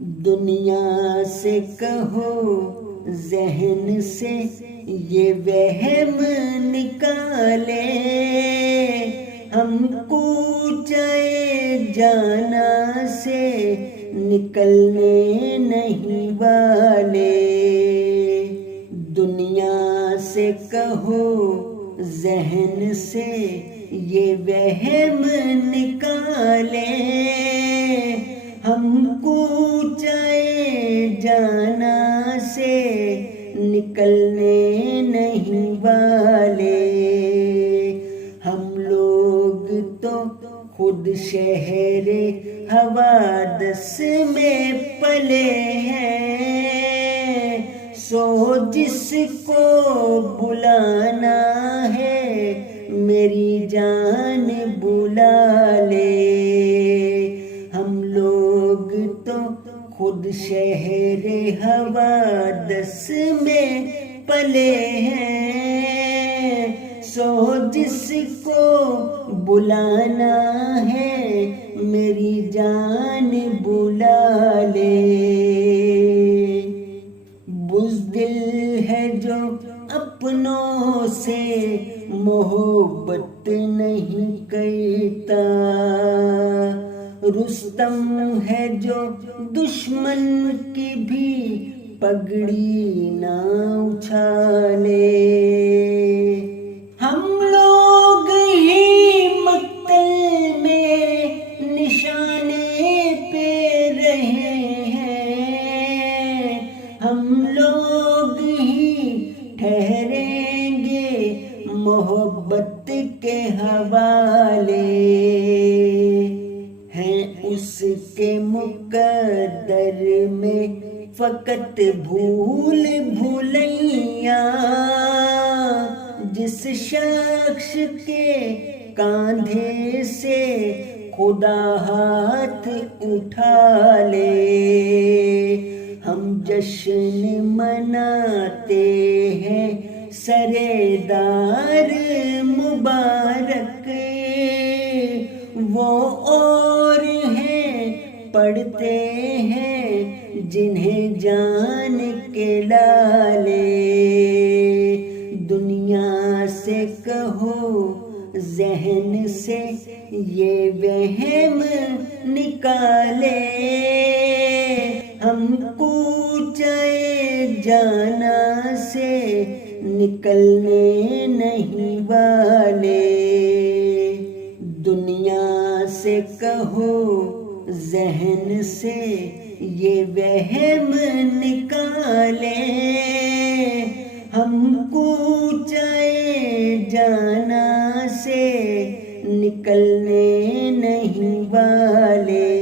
دنیا سے کہو ذہن سے یہ وہم نکالے، ہم کوچے جانا سے نکلنے نہیں والے۔ دنیا سے کہو ذہن سے یہ وہم نکالے، ہم کوچے جانا سے نکلنے نہیں والے۔ ہم لوگ تو خود شہر حوادث میں پلے ہیں، سو جس کو بلانا ہے میری جان بلا لے۔ ہم لوگ تو خود شہر حوادث میں پلے ہیں، سو جس کو بلانا ہے میری جان بلا لے۔ بزدل ہے جو اپنوں سے محبت نہیں کرتا، رستم ہے جو دشمن کی بھی پگڑی نہ اچھالے۔ ہم لوگ ہی مقتل میں نشانے پہ رہے ہیں، ہم لوگ ہی ٹھہریں گے محبت کے حوالے۔ ہیں اس کے مقدر میں فقط بھول بھلیاں، جس شخص کے کاندھے سے خدا ہاتھ اٹھا لے۔ ہم جشن مناتے ہیں سردار مبارک، وہ اور ہیں پڑھتے ہیں جنہیں جان کے لالے۔ دنیا سے کہو ذہن سے یہ وہم نکالے، ہم کوچے جانا سے نکلنے نہیں والے۔ دنیا سے کہو ذہن سے یہ وہم نکالے، ہم کوچے جانا سے نکلنے نہیں والے۔